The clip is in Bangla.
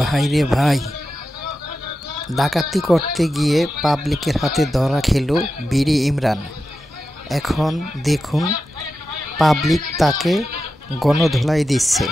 ভাই রে ভাই, ডাকাতি করতে গিয়ে পাবলিকের হাতে ধরা খেল বিডি ইমরান। এখন দেখুন পাবলিক তাকে গণধোলাই দিচ্ছে।